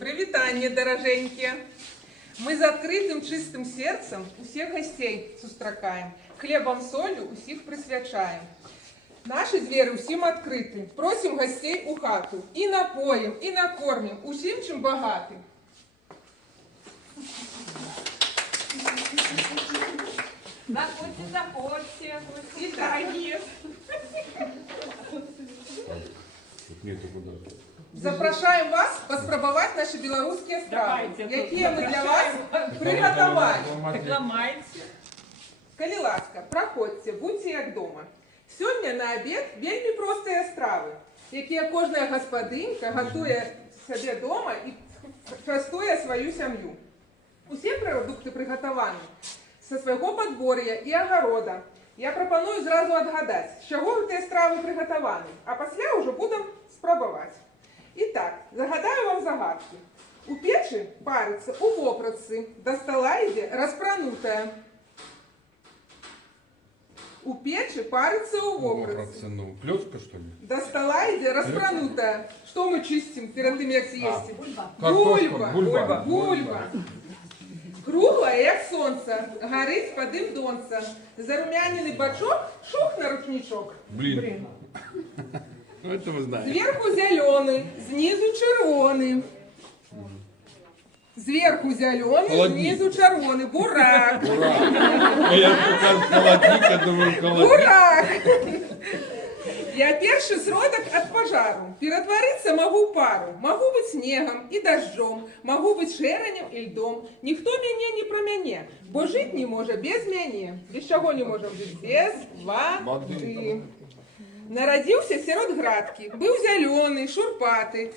Привітання, дороженькі! Ми з відкритим, чистим серцем усіх гостей зустрічаємо, хлібом, солью усіх присвячаємо. Наші двері усім відкриті, просимо гостей у хату. І напоїм, і накормим, усім чим багатим. Заходьте, заходьте, гості дорогі. Запрошуємо вас поспробувати наші білоруські страви, які ми для вас приготували. Ламайте. Коли ласка, проходьте, будьте як дома. Сьогодні на обід вельми прості страви, які кожна господинка готує собі вдома і частує свою сім'ю. Усі продукти приготовані зі свого подвор'я і огорода. Я пропоную зразу відгадати, з чого ці страви приготовані, а після вже будемо спробувати. І так, загадаю вам загадки. У печи парится у вопросы, до стола йде розпранутая. У печи парится у вопросы. Ну, плёска, что ли? До стола йде розпранутая. Что мы чистим перед тем, як з'їсти? Картошка, бульба. Бульба. Кругла, як сонце, горить подим донця. Зарум'янений бачок, шух на ручничок. Блин. Ну, это вы знаете. Зверху зеленый, знизу червоний. Зверху зеленый, Холодник. знизу червоний. Бурак. А я покажу холодник, я думаю, холодник. Бурак. Я перший сродок от пожару. Перетвориться могу в пару. Могу быть снегом и дождем. Могу быть шеренем и льдом. Ніхто мене не про мене. Бо жить не може без мене. Без чого не можем жить? Без води. Народився сирот градки. Був зелений, шурпатий.